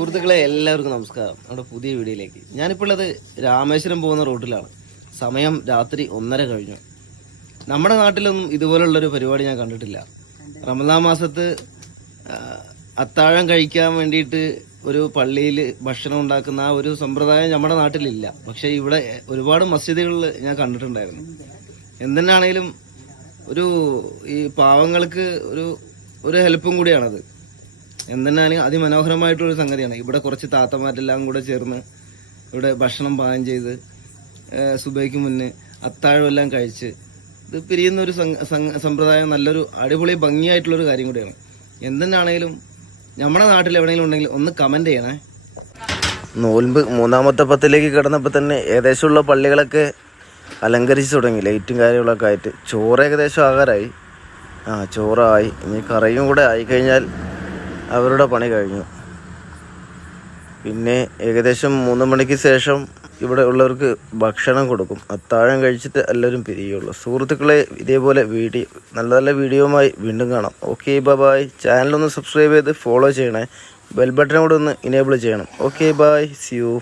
സുഹൃത്തുക്കളെ എല്ലാവർക്കും നമസ്കാരം. നമ്മുടെ പുതിയ വീഡിയോയിലേക്ക്. ഞാനിപ്പോൾ ഉള്ളത് രാമേശ്വരം പോകുന്ന റൂട്ടിലാണ്. സമയം രാത്രി 1:30 കഴിഞ്ഞു. നമ്മുടെ നാട്ടിലൊന്നും ഇതുപോലുള്ളൊരു പരിപാടി ഞാൻ കണ്ടിട്ടില്ല. റമദാൻ മാസത്ത് അത്താഴം കഴിക്കാൻ വേണ്ടിയിട്ട് ഒരു പള്ളിയിൽ ഭക്ഷണം ഉണ്ടാക്കുന്ന ആ ഒരു സമ്പ്രദായം നമ്മുടെ നാട്ടിലില്ല. പക്ഷേ ഇവിടെ ഒരുപാട് മസ്ജിദുകളിൽ ഞാൻ കണ്ടിട്ടുണ്ടായിരുന്നു. എന്തിനാണേലും ഈ പാവങ്ങൾക്ക് ഒരു ഹെൽപ്പും കൂടിയാണത്. എന്തെന്നാലും അതിമനോഹരമായിട്ടൊരു സംഗതിയാണ്. ഇവിടെ കുറച്ച് താത്തമാരെല്ലാം കൂടെ ചേർന്ന് ഇവിടെ ഭക്ഷണം പാകം ചെയ്ത് സുബൈക്ക് മുന്നേ അത്താഴം എല്ലാം കഴിച്ച് ഇത് പിരിയുന്ന ഒരു സമ്പ്രദായം നല്ലൊരു അടിപൊളി ഭംഗിയായിട്ടുള്ളൊരു കാര്യം കൂടിയാണ്. എന്തെന്നാണെങ്കിലും നമ്മുടെ നാട്ടിൽ എവിടെയെങ്കിലും ഉണ്ടെങ്കിൽ ഒന്ന് കമന്റ് ചെയ്യണേ. നോൽമ്പ് മൂന്നാമത്തെ പത്തിലേക്ക് കിടന്നപ്പോൾ തന്നെ ഏകദേശമുള്ള പള്ളികളൊക്കെ അലങ്കരിച്ച് തുടങ്ങി. ലൈറ്റും കാര്യങ്ങളൊക്കെ ആയിട്ട് ചോറ് ഏകദേശം ആകാറായി. ചോറായി. ഇനി കറിയും കൂടെ ആയിക്കഴിഞ്ഞാൽ അവരുടെ പണി കഴിഞ്ഞു. പിന്നെ ഏകദേശം 3 മണിക്ക് ശേഷം ഇവിടെ ഉള്ളവർക്ക് ഭക്ഷണം കൊടുക്കും. അത്താഴം കഴിച്ചിട്ട് എല്ലാവരും പിരിയുള്ളൂ. സുഹൃത്തുക്കളെ, ഇതേപോലെ നല്ല നല്ല വീഡിയോയുമായി വീണ്ടും കാണാം. Okay, bye. ചാനലൊന്ന് സബ്സ്ക്രൈബ് ചെയ്ത് ഫോളോ ചെയ്യണേ. ബെൽ ബട്ടൺ കൂടെ ഒന്ന് ഇനേബിൾ ചെയ്യണം. Okay, bye. See U.